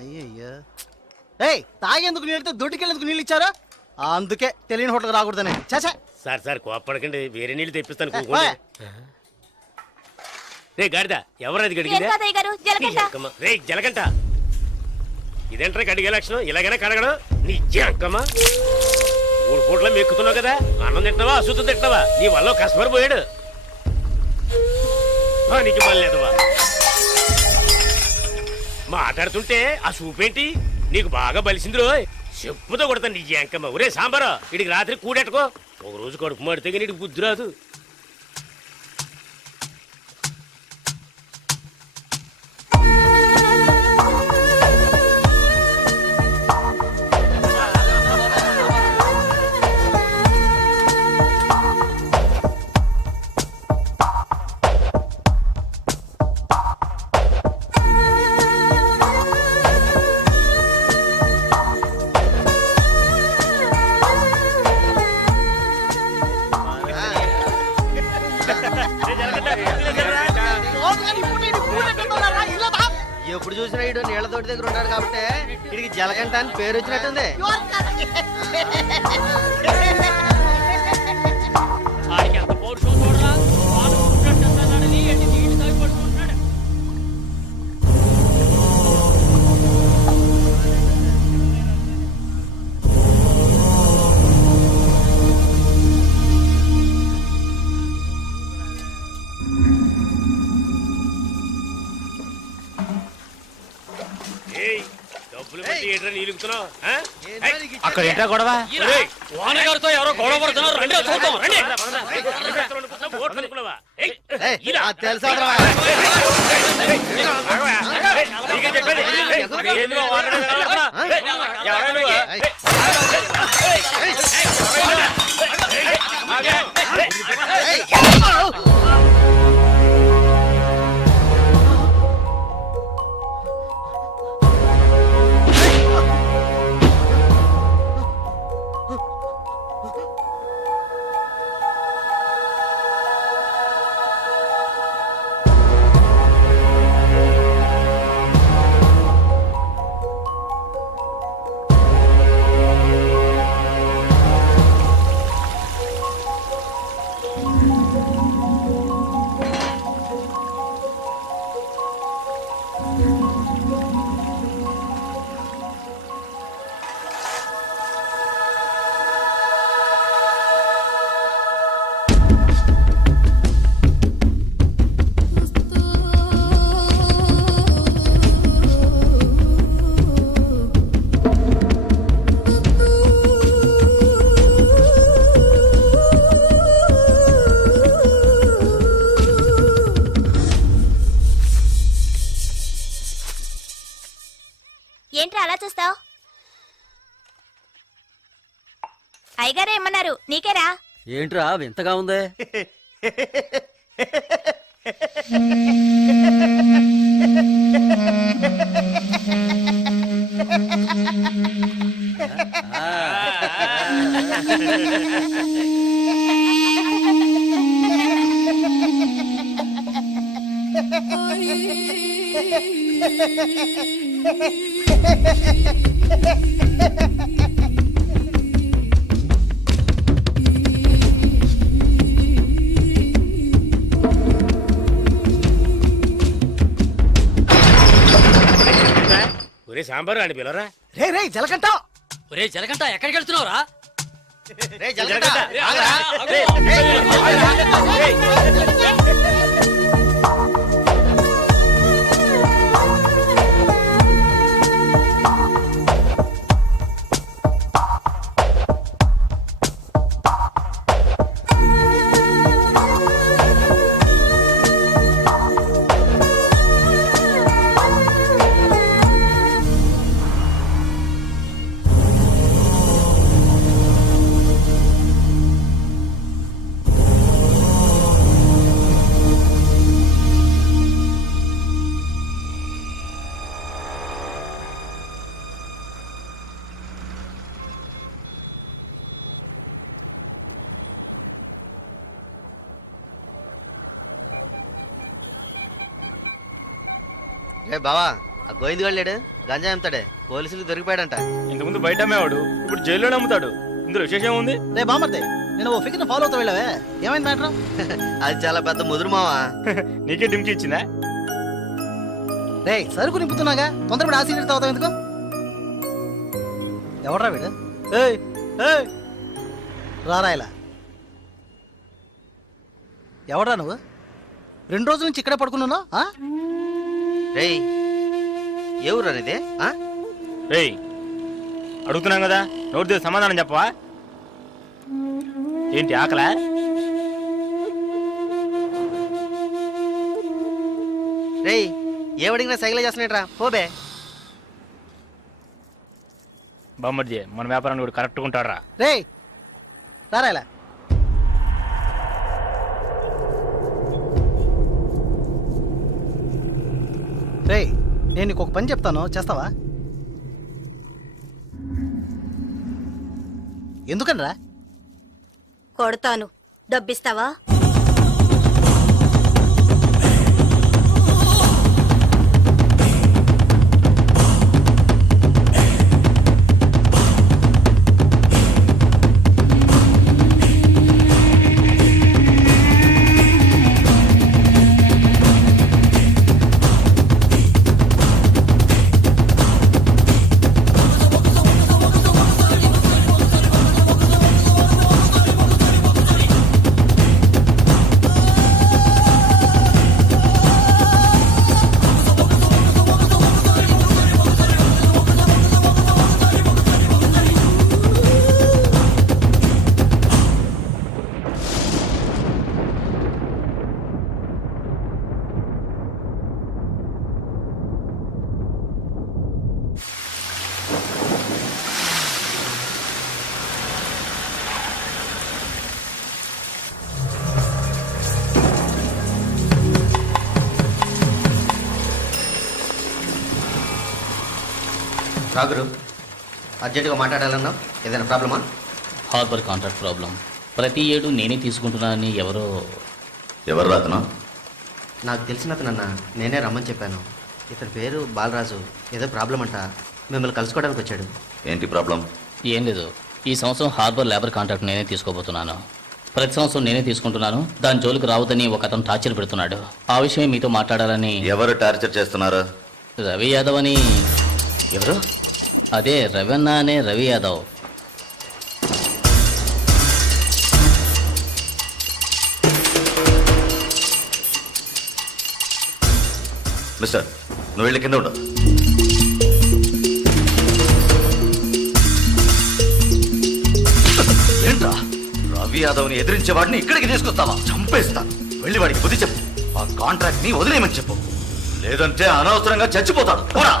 అయ్యయ్యో ఏయ్ తాగేందుకు నీళ్ళతో దొడ్డుకెళ్ళేందుకు నీళ్ళు ఇచ్చారా అందుకే తెలియని హోటల్కి రాకూడదని చేసా సార్ సార్ కోప్పడకండి వేరే నీళ్ళు తెప్పిస్తాను కూకోండి. రే గాడిద ఎవరది గడిగిందా రే జలగంట ఇదేంట్రా కడిగే లక్షణం ఇలాగైనా కడగడం నీ అక్కమ్మా 3 పూట్ల మెక్కుతున్నావు కదా అన్నం తింటున్నావా అశుద్ధం తింటున్నావా నీ వల్ల కస్టమర్ పోయాడు నీకు మళ్ళేదవా మాట్లాడుతుంటే ఆ సూపేంటి నీకు బాగా బలిసిందిరో చెప్పుతో కొడతాను నీ అంకమ్మ ఒరే సాంబారా వీడికి రాత్రి కూడెట్టుకో ఒక రోజు కడుపు మాడితే నీకు బుద్ధి రాదు ఎప్పుడు చూసినా ఇడు నీళ్ల తోటి దగ్గర ఉన్నాడు కాబట్టి ఇడికి జలకంట అని పేరు వచ్చినట్టుంది అక్కడ ఏంటా గొడవ వానగారితో ఎవరో గొడవ పడుతున్నారు తెలుసా ఏంట్రా అలా చూస్తావు అయ్యగారే ఏమన్నారు నీకేరా ఏంట్రా వింతగా ఉంది ఒరే సాంబారు అని పిలవరా రే రే జలకంట ఒరే జలగంట ఎక్కడికి వెళ్తున్నావురా రే జలకంట రే బావా ఆ గోవింద్ లేడు గంజా అమ్ముతాడే పోలీసులకు దొరికిపోయాడంట. ఇంతకుముందు బయట అమ్మేవాడు, ఇప్పుడు జైల్లోనే అమ్ముతాడు. ఇందులో విశేషం ఉంది. రే బామర్దే, నేను ఓ ఫిగర్ని ఫాలో అవుతా వెళ్ళావే, ఏమైంది మ్యాటర్? అది చాలా పెద్ద ముదురు మావా. నీకే డింకి ఇచ్చిందా? రే సరుకు నింపుతున్నాగా, తొందరపడి ఆ సీనియర్ తాగుతావు ఎందుకు? ఎవడ్రా వీడు? ఏయ్ ఏయ్ రారా ఇలా. ఎవడ్రా నువ్వు? 2 రోజుల నుంచి ఇక్కడే పడుకున్నావు? రేయ్ ఏ ఊరు అనేది? రేయ్ అడుగుతున్నాం కదా, నోటి దగ్గర సమాధానం చెప్పవా? ఏంటి ఆకలా? రేయ్ ఏమడిగినా సైకిల్ చేస్తున్నాట్రా, పోబే. బామ్మర్జీ మన వ్యాపారాన్ని కూడా కరెక్ట్గా ఉంటాడు రా. రే రారా ఇలా. రే నేను నీకు ఒక పని చెప్తాను, చేస్తావా? ఎందుకనరా? కొడతాను, డబ్బిస్తావా? రాగురు అర్జెంటుగా మాట్లాడాలన్నావు, ఏదైనా ప్రాబ్లమా? Harbour contract problem. ప్రతి ఏడు నేనే తీసుకుంటున్నానని ఎవరు రాతనా? నాకు తెలిసిన అతనన్నా, నేనే రమ్మని చెప్పాను. ఇతని పేరు బాలరాజు. ఏదో ప్రాబ్లం అంట, మిమ్మల్ని కలుసుకోవడానికి వచ్చాడు. ఏంటి ప్రాబ్లం? ఏం లేదు, ఈ సంవత్సరం హార్బర్ లేబర్ కాంట్రాక్ట్ నేనే తీసుకోబోతున్నాను. ప్రతి సంవత్సరం నేనే తీసుకుంటున్నాను. దాని జోలికి రావద్దని ఒక అతను టార్చర్ పెడుతున్నాడు. ఆ విషయం మీతో మాట్లాడాలని. ఎవరు టార్చర్ చేస్తున్నారు? రవి యాదవ్ అని. ఎవరు? అదే రవన్న అనే రవి యాదవ్. మిస్టర్, నువ్వు వెళ్ళి కింద ఉండవు. ఏంట్రా, రవి యాదవ్ని ఎదిరించే వాడిని ఇక్కడికి తీసుకొస్తావా? చంపేస్తాను. వెళ్ళి వాడికి బుద్ధి చెప్పు. ఆ కాంట్రాక్ట్ ని వదిలేయమని చెప్పు, లేదంటే అనవసరంగా చచ్చిపోతాడు. పోరా.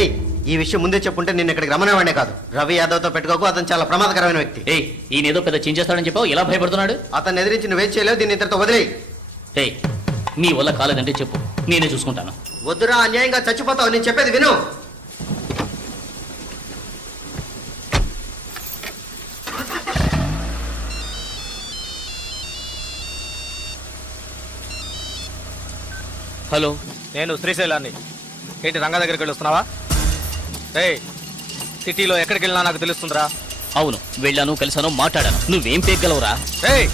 ఏయ్ ఈ విషయం ముందే చెప్పుంటే నేను ఇక్కడికి రమ్మనేవాడే కాదు. రవి యాదవ్తో పెట్టుకోకు, అతను చాలా ప్రమాదకరమైన వ్యక్తి. ఏయ్ ఈయన ఏదో పెద్ద చేస్తాడని చెప్పావు, ఎలా భయపడుతున్నాడు? అతన్ని ఎదిరించి నువ్వేం చేయలేవు, దీన్ని ఇతరుతో వదిలేయి. ఏయ్ నీ వల్ల కాలేదంటే చెప్పు, నేనే చూసుకుంటాను. వద్దురా, అన్యాయంగా చచ్చిపోతావు. నేను చెప్పేది విను. హలో, నేను శ్రీశైలాన్ని. ఏంటి రంగా దగ్గరికి వెళ్ళొస్తున్నావా? ఏయ్ సిటీలో ఎక్కడికి వెళ్ళినా నాకు తెలుస్తుందిరా. అవును వెళ్ళాను, కలిసాను, మాట్లాడాను. నువ్వేం పేగలవురా? ఏయ్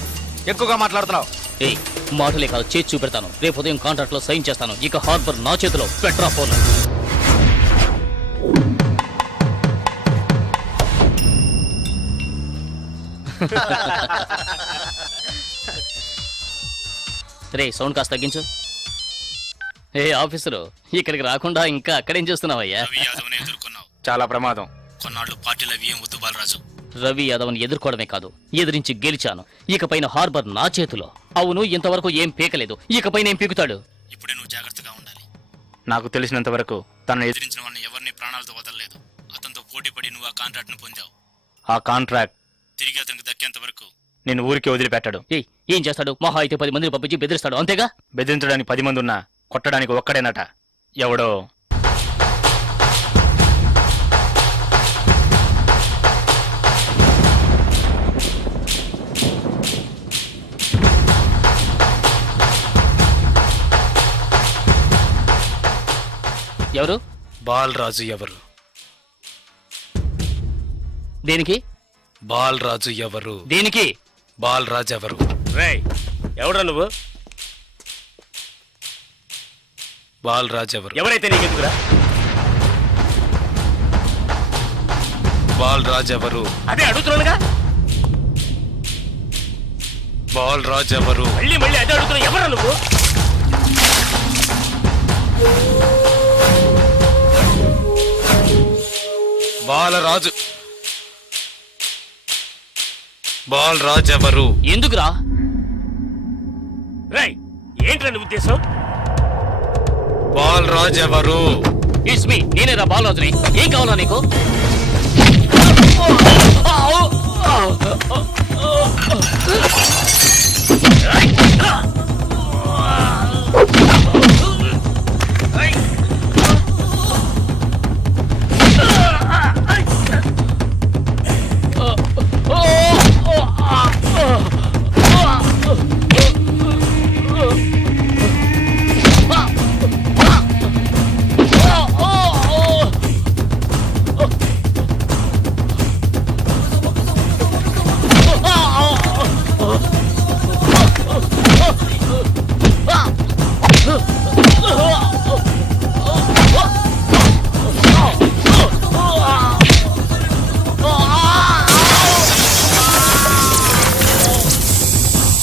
ఎక్కువగా మాట్లాడుతున్నావు. ఏయ్ మాటలే కాదు, చేసి చూపెడతాను. రేపు ఉదయం కాంట్రాక్ట్ లో సైన్ చేస్తాను. ఇక హార్బర్ నా చేతిలో. Petra phone. రే సౌండ్ కాస్త తగ్గించు. ఏ ఆఫీసరు, ఇక్కడికి రాకుండా ఇంకా అక్కడేం చేస్తున్నావయ్యా? చాలా ప్రమాదం. కొన్నాళ్ళు పార్టీలు అవి ఏం వద్దు బాలరాజు. రవి యాదవ్ని ఎదుర్కోవడమే కాదు, ఎదిరించి గెలిచాను. ఇకపైన హార్బర్ నా చేతిలో. అవును, ఇంతవరకు ఏం పీకలేదు, ఇకపైన ఏం పీకుతాడు? ఇప్పుడే నువ్వు జాగ్రత్తగా ఉండాలి. నాకు తెలిసినంత వరకు తనను ఎదిరించిన వాడిని ఎవరిని ప్రాణాలతో వదలలేదు. అతనితో పోటీ పడి నువ్వు ఆ కాంట్రాక్ట్ ను పొందావు. ఆ కాంట్రాక్ట్ తిరిగి అతనికి దక్కేంత వరకు నేను ఊరికి వదిలిపెట్టాడు. ఏం చేస్తాడు? మహా అయితే 10 మందిని పంపించి బెదిరిస్తాడు, అంతేగా? బెదిరించడానికి 10 మంది ఉన్నా కొట్టడానికి ఒక్కడేనట. ఎవడో ఎవరు? బాలరాజు ఎవరు? దేనికి? బాలరాజు ఎవరు? దేనికి? బాలరాజు ఎవరు? రేయ్ ఎవడా నువ్వు? బాలరాజు ఎవరు? ఎవరైతే నీకెందుకురా? బాలరాజు ఎవరు? అదే అడుగుతున్నానుగా. బాలరాజు ఎవరు? మళ్ళీ మళ్ళీ అదే అడుగుతున్నా. ఎవరా నువ్వు? బాలరాజు. బాలరాజు ఎవరు? ఎందుకురా? రేయ్ ఏంట్రా నీ ఉద్దేశం? బాలరాజు ఎవరు? ఇట్స్ మీ, నేనేరా బాలరాజుని. ఏం కావాలా నీకు?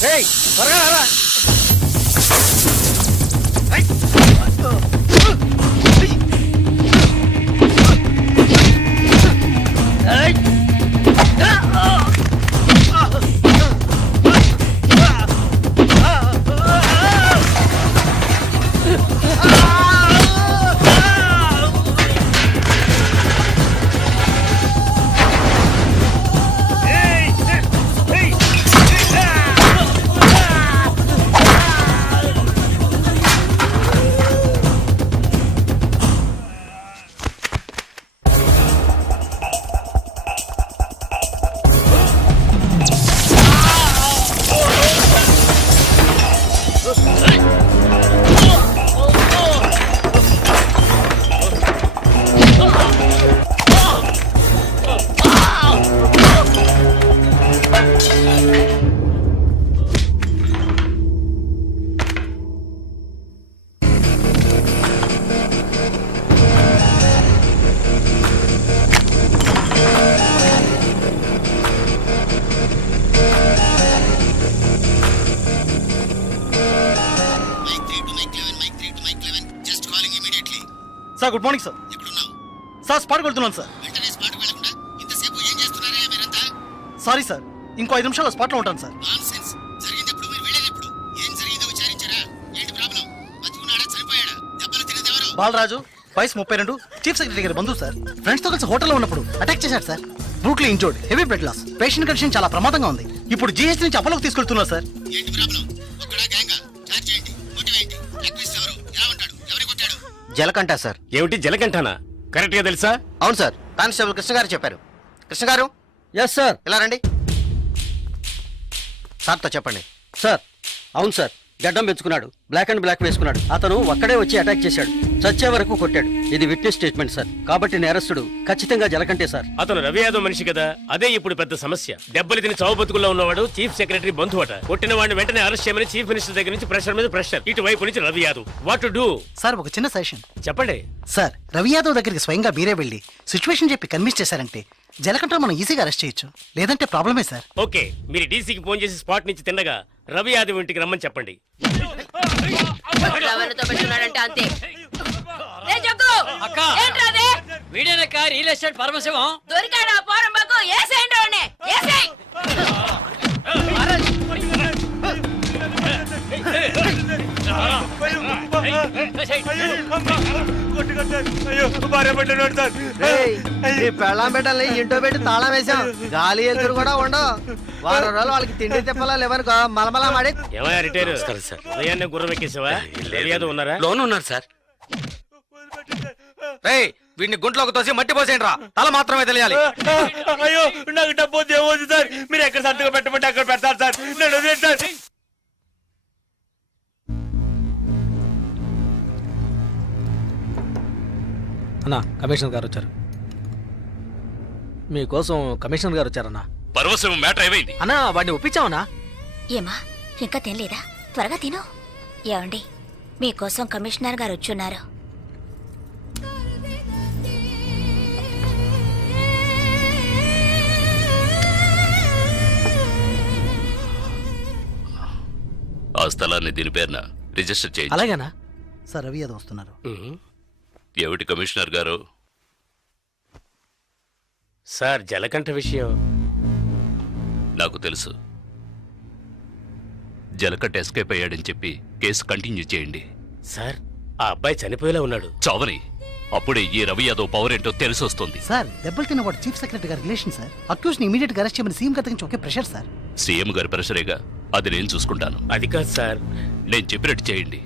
ఏయ్ త్వరగా రారా. Sir good morning sir. Sir స్పాట్కి వెళ్తున్నాను సార్. సారీ సార్, ఇంకో 5 నిమిషాల్లో స్పాట్లో ఉంటాను సార్. బాలరాజు వయసు 32, చీఫ్ సెక్రటరీ గారి బంధువు సార్. ఫ్రెండ్స్ తో కలిసి హోటల్లో ఉన్నప్పుడు అటాక్ చేశారు sir. Brutally injured, heavy blood loss. Patient condition చాలా ప్రమాదంగా ఉంది. ఇప్పుడు జీహెచ్ నుంచి అపోలోకి తీసుకెళ్తున్నారు సార్. జలకంట సార్. ఏమిటి జలకంఠనా? కరెక్ట్ గా తెలుసా? అవును సార్, కానిస్టేబుల్ కృష్ణ గారు చెప్పారు. కృష్ణ గారు ఎస్ సార్. ఇలా రండి. సార్తో చెప్పండి. సార్ అవును సార్, గడ్డం పెంచుకున్నాడు, బ్లాక్ అండ్ బ్లాక్ వేసుకున్నాడు. అతను ఒక్కడే వచ్చి అటాక్ చేశాడు, చచ్చే వరకు కొట్టాడు. ఇది విట్నెస్ స్టేట్మెంట్ సార్. కాబట్టి నేరస్తుడు ఖచ్చితంగా జలకంటే సార్. అతను రవి యాదవ్ మనిషి కదా, అదే ఇప్పుడు పెద్ద సమస్య. దెబ్బలు తిని చావు బతుకుల్లో ఉన్నవాడు చీఫ్ సెక్రటరీ బంధువు అట. కొట్టిన వాడిని వెంటనే అరెస్ట్ చేయమని చీఫ్ మినిస్టర్ దగ్గర నుంచి ప్రెషర్ మీద ప్రెషర్. ఇటువైపు నుంచి Ravi Yadav. What to do? Sir ఒక చిన్న సజెషన్ చెప్పండి. సార్. రవి యాదవ్ దగ్గరికి స్వయంగా మీరే వెళ్ళి సిచ్యువేషన్ చెప్పి కన్విన్స్ చేశారంటే జలకంట మనం ఈజీగా అరెస్ట్ చేయొచ్చు. లేదంటే ప్రాబ్లమే సార్. ఓకే, మీరు డీసీకి ఫోన్ చేసి స్పాట్ నుంచి తిన్నగా రవి యాదవ్ ఇంటికి రమ్మని చెప్పండి. అంతే. వీడేనక్క రియల్ ఎస్టేట్ పరమశివం. దొరికాడా పోరంబాకు? ఏసేయండి వాడిని, ఏసేయ్. పెళ్ళాం పెట్టాలి, ఇంటో పెట్టి తాళం వేసాం. గాలి ఎదురు కూడా ఉండవు. వారం రోజులు వాళ్ళకి తిండి తిప్పలా లేవనుకో మలమలా మాడి. ఏమయ్యా రిటైర్? ఉదయాన్నే గుర్రం ఎక్కేసావా? రవి యాదవ్ ఉన్నారా? లోన్ ఉన్నారు సార్. రేయ్ వీడిని గుంట్లోకి తోసి మట్టి పోసేయండి రా, తల మాత్రమే తెలియాలి. అయ్యో నాకు డబ్బు దేవోదు సార్. మీరు ఎక్కడ సంతకం పెట్టమంటే అక్కడ పెడతారు సార్. నేను వదిలేను సార్. అన్నా కమిషనర్ గారు వచ్చారు. మీకోసం కమిషనర్ గారు వచ్చారన్నా. పరవశం మ్యాటర్ ఏమైంది? అన్నా వాడిని ఒప్పించావనా? ఏమా ఇంకా తినలేదా? త్వరగా తిను. ఏమండి, మీకోసం కమిషనర్ గారు వచ్చున్నారు. ఆ స్థలాన్ని దీని పేరున రిజిస్టర్ చేయండి. అలాగేనా? సార్ రవి యాదవ్ వస్తున్నారు. ఏమిటి కమిషనర్ గారు? సార్ జలకంఠ విషయం నాకు తెలుసు. జలకంఠ ఎస్కేప్ అయ్యాడని చెప్పి కేసు కంటిన్యూ చేయండి. సార్ ఆ అబ్బాయి చనిపోయేలా ఉన్నాడు. చావని అప్పుడే ఈ రవి యాదవ్ పవర్ ఏంటో తెలిసి వస్తుంది. సార్ దెబ్బలు తిన్నవాడు చీఫ్ సెక్రటరీ గారి రిలేషన్ సార్. అక్యూజ్ ని ఇమీడియట్ గా అరెస్ట్ చేయమని సీఎం గారి నుంచి ఒకే ప్రెషర్ సార్. సీఎం గారి ప్రెషరేగా, అది నేను చూసుకుంటాను. అది కాదు సార్, నేను చెప్పినట్టు చేయండి.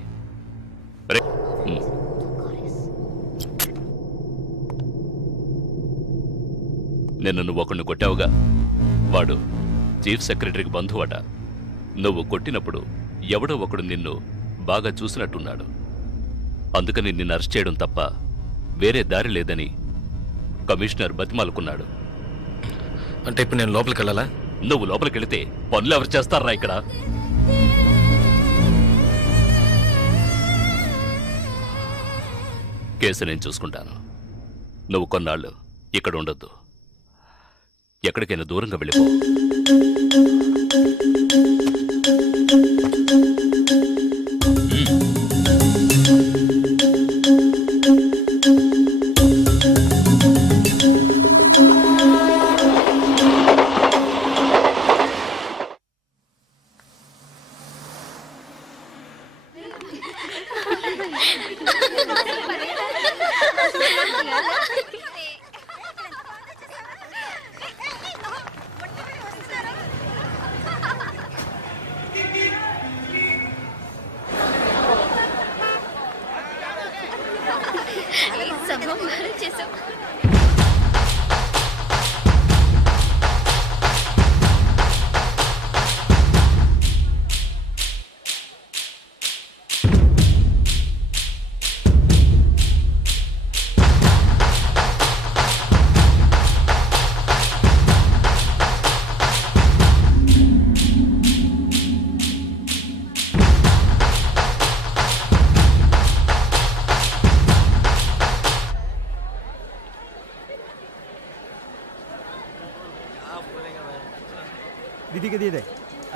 నిన్న నువ్వు ఒకడిని కొట్టావుగా, వాడు చీఫ్ సెక్రటరీకి బంధువట. నువ్వు కొట్టినప్పుడు ఎవడో ఒకడు నిన్ను బాగా చూసినట్టున్నాడు. అందుకని నిన్ను అరెస్ట్ చేయడం తప్ప వేరే దారి లేదని కమిషనర్ బతిమాలుకున్నాడు. అంటే ఇప్పుడు నేను లోపలికి వెళ్ళాలా? నువ్వు లోపలికి వెళితే పనులు ఎవరు చేస్తారా ఇక్కడ? కేసు నేను చూసుకుంటాను. నువ్వు కొన్నాళ్ళు ఇక్కడ ఉండొద్దు, ఎక్కడికైనా దూరంగా వెళ్ళిపో.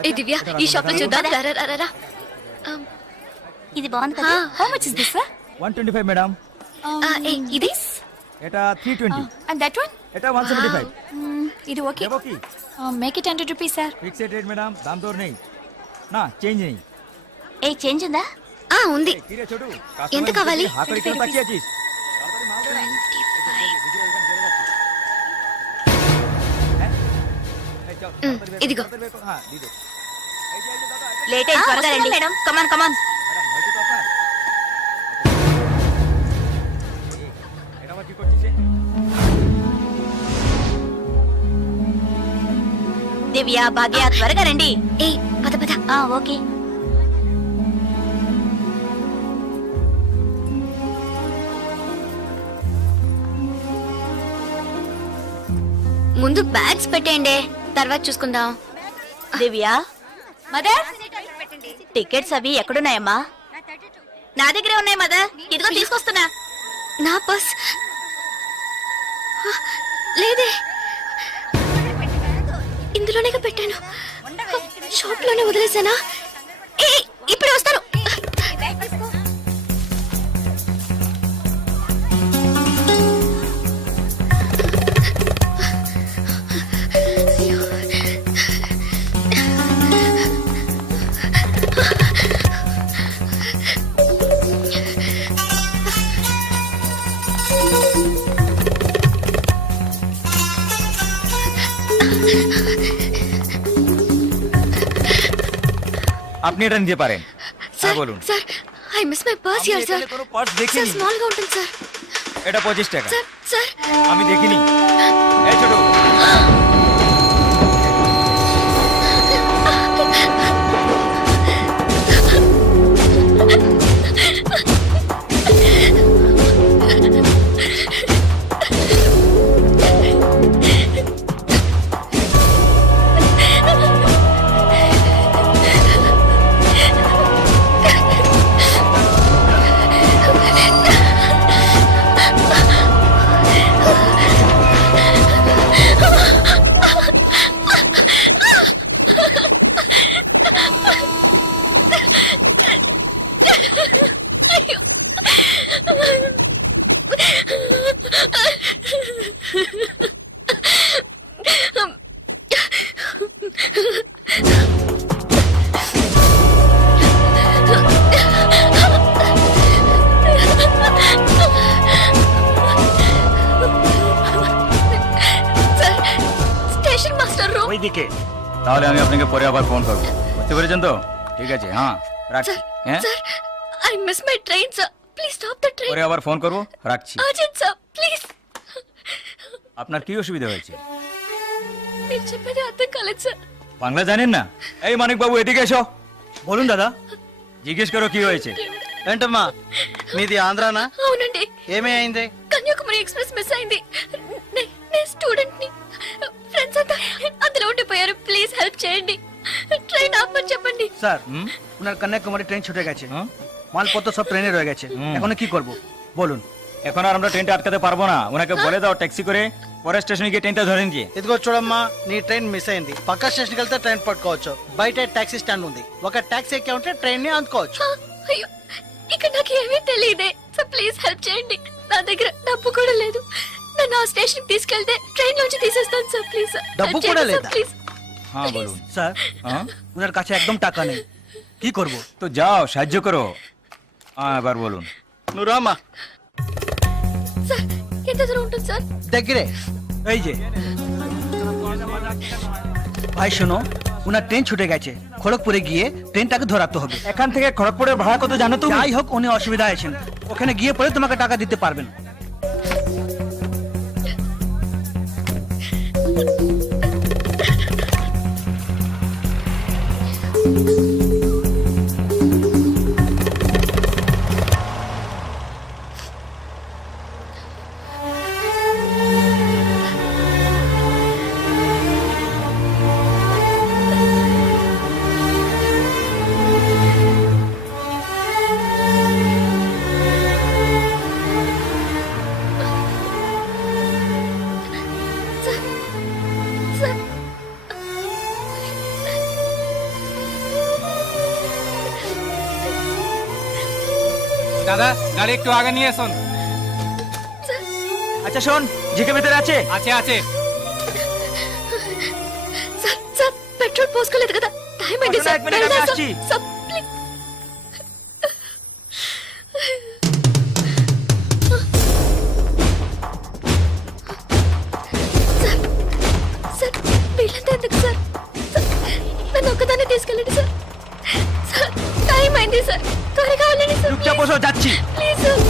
ఏ దివ్య, ఈ షాప్ లో చూద్దాం. రా. ఇది బాగుంది కదా. How much is this sir? 125 madam. ఇది ఎటా 320. And that one? ఎటా 175. ఇది okay. Okay. Make it 100 rupees sir. Fixed rate madam, దామ్ తోర్ नहीं నా చేంజ్ नहीं. ఏ చేంజ్ ఉందా? ఉంది. తీరే చూడు. ఎంత కావాలి? హాకర్ ఇక్కడ తక్కువ చీజ్. ఇదిగో. లేట్ అయ్యి త్వరగా రండి మేడం. కమాన్ కమాన్. దివ్య, భాగ్య త్వరగా రండి. ఏ పద పద. ఓకే. ముందు బ్యాగ్స్ పెట్టేయండి, తర్వాత చూసుకుందాం. దివ్య, మదర్ టికెట్స్ అవి ఎక్కడున్నాయమ్మా? నా దగ్గరే ఉన్నాయి మదర్. ఇదిగో తీసుకొస్తున్నా. నా పర్స్ లేదే, ఇందులోనే పెట్టాను. షాప్ లోనే వదిలేసానా? ఏ ఇప్పుడే వస్తాను. আপনি এটা নিতে পারেন। স্যার বলুন। Sir, I miss my purse here sir. কোনো পার্স স্যার দেখিনি। স্মল గా ఉంటుంది স্যার। এটা 25 টাকা। স্যার স্যার আমি দেখিনি। এই ছোট। Sir station master room. ওইদিকে। তাহলে আমি আপনাকে পরে আবার ফোন করবো, বুঝতে পেরেছেন তো? ঠিক আছে, হ্যাঁ রাখছি। হ্যাঁ, sir I miss my train sir, please stop the train. পরে আবার ফোন করবো, রাখছি। Urgent sir please. আপনার কি অসুবিধা হয়েছে? మీరు చెప్పేది అర్థం కాలేదు సార్. বাংলা জানেন না? এই মানিক বাবু এদিকে এসো, বলুন দাদা. জিজ্ঞেস করো কি হয়েছে। ఏంటమ్మా మీది ఆంధ్రానా? అవునండి, ఏమీ అయింది? కన్యాకుమారి ఎక్స్ప్రెస్ మిస్ అయింది. నేను స్టూడెంట్ ని, ఫ్రెండ్స్ అంతా అందులో ఉండిపోయారు. ప్లీజ్ హెల్ప్ చేయండి, ট্রেন আপনি చెప్పండి. স্যার ওনার কন্যাকুমারী ট্রেন ছুটে গেছে, মালপত্র সব ট্রেনে রয়ে গেছে, এখন কি করব বলুন? এখন আর আমরা ট্রেনটা আটকাতে পারবো না, ওনাকে বলে দাও ট্যাক্সি করে পরের స్టేషన్ গিয়ে ట్రైన్টা ধরে নিয়ে। ఇదిగో చూడమ్మా, నీ ట్రైన్ మిస్ అయింది. పక్క స్టేషన్కి వెళ్తే ట్రైన్ పట్టుకోవచ్చు, బయట టాక్సీ స్టాండ్ ఉంది, ఒక టాక్సీ ఎక్కి ఉంటే ట్రైన్ ని అందుకోవచ్చు. అయ్యో, ఇక్కడ నాకు ఏమీ తెలియదే. సో ప్లీజ్ హెల్ప్ చేయండి, నా దగ్గర డబ్బు కూడా లేదు. నన్ను ఆ స్టేషన్ తీసుకెళ్తే ట్రైన్ నుంచి తీసేస్తాను సార్. ప్లీజ్ సార్, డబ్బు కూడా లేదా? ప్లీజ్. হ্যাঁ বলুন। স্যার হ্যাঁ, ওনার কাছে একদম টাকা নেই, কি করব? তো যাও সাহায্য করো। হ্যাঁ এবার বলুন। నువ్వు రామా. సార్ ఎంత దూరం ఉంటుంది సార్? దగ్గరే. এই যে ভাই শোনো, ওনার ট্রেন ছুটে গেছে, খড়গপুরে গিয়ে ট্রেনটাকে ধরাতে হবে। এখান থেকে খড়গপুরের ভাড়া কত জানো তুমি? যাই হোক, উনি অসুবিধা আছেন, ওখানে গিয়ে পরে তোমাকে টাকা দিতে পারবেন। సార్ দাদা গাড়ি একটু আগে নিয়ে আসুন। আচ্ছা শোন, জিকে ভিতরে আছে? আছে আছে। సార్ సార్ పెట్రోల్ పోసుకోలేదు కదా, టైం అయింది సార్. এক মিনিট, আমি వెళ్దాం আসছি। సార్. ప్లీజ్. సార్ సార్ వీళ్ళంతా ఎందుకు సార్? సార్, నన్ను ఒక్కదాన్ని తీసుకెళ్ళండి సార్. సార్ టైం అయింది సార్, త్వరగా వెళ్ళండి సార్. চুপচাপ বসো, যাচ্ছি। Please sir.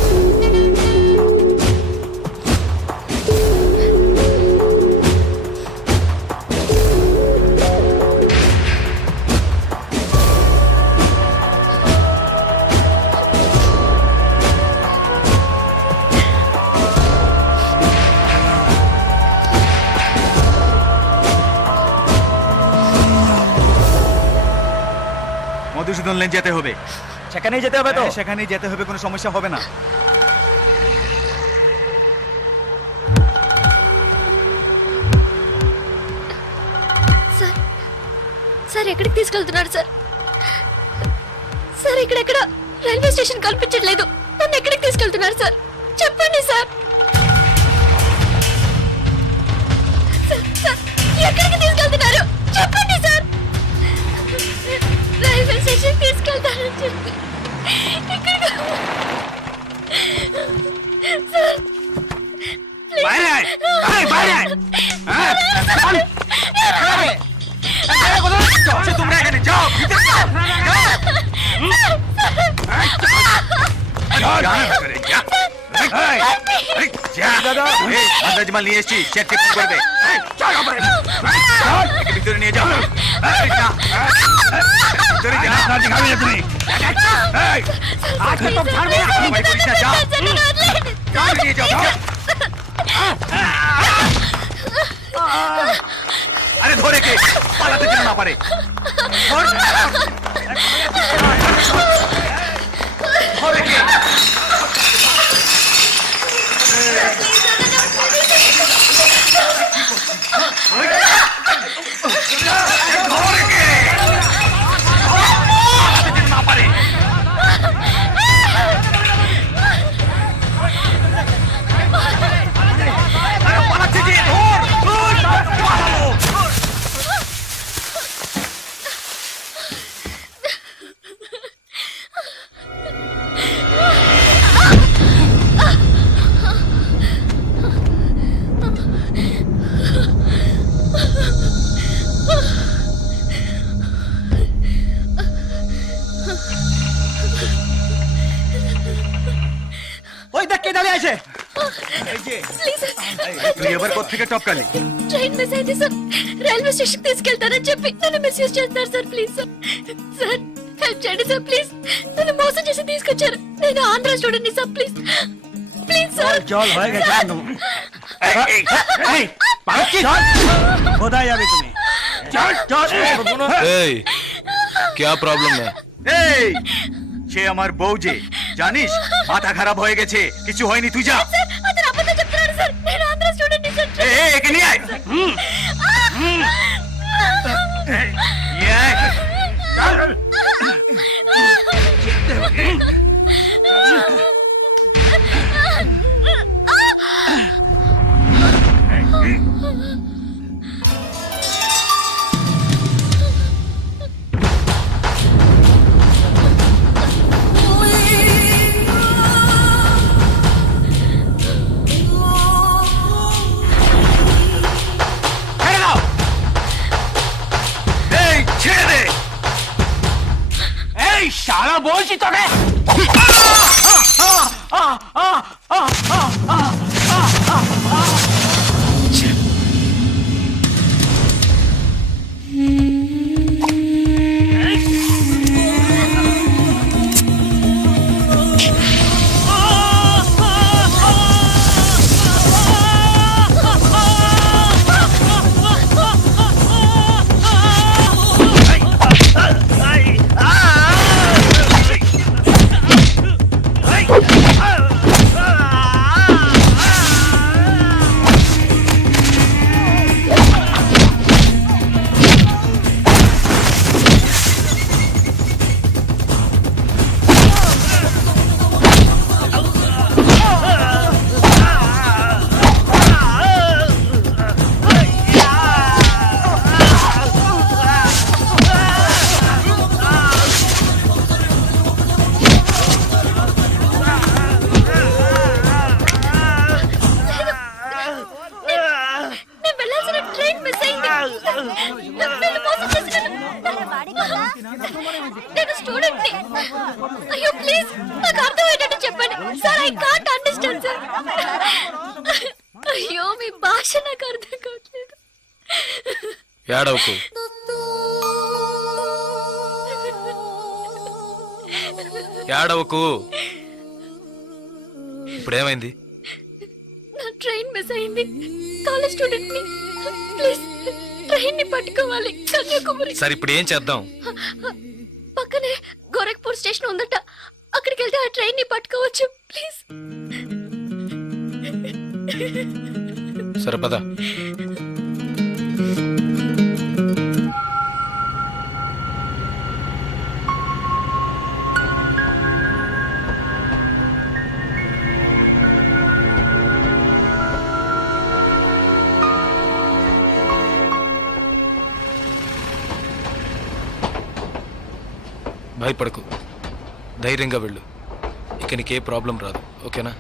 মধুসূদন লেন যেতে হবে। সেখানেই যেতে হবে তো? সেখানেই যেতে হবে, কোনো সমস্যা হবে না। సార్ సార్ ఎక్కడికి తీసుకెళ్తున్నారు సార్? సార్ ఇక్కడెక్కడ రైల్వే స్టేషన్ కనిపించట్లేదు, నన్ను ఎక్కడికి తీసుకెళ్తున్నారు సార్? చెప్పండి సార్. సార్, సార్, ఎక్కడికి తీసుకెళ్తున్నారు చెప్పండి సార్. రైల్వే స్టేషన్ తీసుకెళ్తారని చెప్పి ఎక్కడికి సార్ বাইরে আয়, আয় বাইরে আয়। হ্যাঁ, চল। আরে কোথায় যাচ্ছ তোমরা? এখানে যাও, ভিতরে যাও। মাল নিয়ে এসছি, চেক চেক করবে। ভিতরে নিয়ে যাও, ভিতরে যাও। তুমি আজকে তো ছাড়বে না, আমার বাড়ি করিস না, যাও। যাও, নিয়ে যাও। আরে ধরে কে পালাতে যেন না পারে। ধরে কে? ప్లీజ్ তুই এবার কোথেকে টপকালি ట్రైన్ మిస్ అయింది సార్ రైల్వే స్టేషన్ తీసుకెళ్తానని చెప్పి నన్ను మిస్యూజ్ చేస్తున్నారు sir please sir sir help చేయండి సార్ ప్లీజ్ నన్ను మోసం చేసి తీసుకొచ్చారు నేను Andhra student sir please please sir চল হয়ে গেছে একদম কোথায় যাবে তুমি চল চল क्या प्रॉब्लम है এই সে আমার বউ যে জানিস মাথা খারাপ হয়ে গেছে কিছু হয়নি তুই যা సార్ అతను అబద్ధం చెప్తున్నాడు సార్ నేను ఆంధ్ర స్టూడెంట్ సార్ একে নিয়ে আয় নিয়ে আয় চল এই ছেড়ে দে এই শালা বলছি তোকে నేను వెళ్ళాల్సిన ట్రైన్ మిస్ అయింది నన్ను మోసం చేసినారు నేను స్టూడెంట్ ని అయ్యో ప్లీజ్ నాకు అర్థమయ్యేటట్టు చెప్పండి sir I can't understand sir అయ్యో మీ భాష నాకు అర్థం కావట్లేదు ఏడవకు ఏడవకు ఇప్పుడేమైంది నా ట్రైన్ మిస్ అయింది కాలేజ్ స్టూడెంట్ ని ప్లీజ్ ట్రైన్ ని పట్టుకోవాలి కన్యాకుమారి సరే ఇప్పుడు ఏం చేద్దాం పక్కనే గోరఖ్పూర్ స్టేషన్ ఉందట అక్కడికి వెళ్తే ఆ ట్రైన్ ని పట్టుకోవచ్చు ప్లీజ్ సరే పద భయపడకు ధైర్యంగా వెళ్ళు ఇక నీకే ప్రాబ్లం రాదు ఓకేనా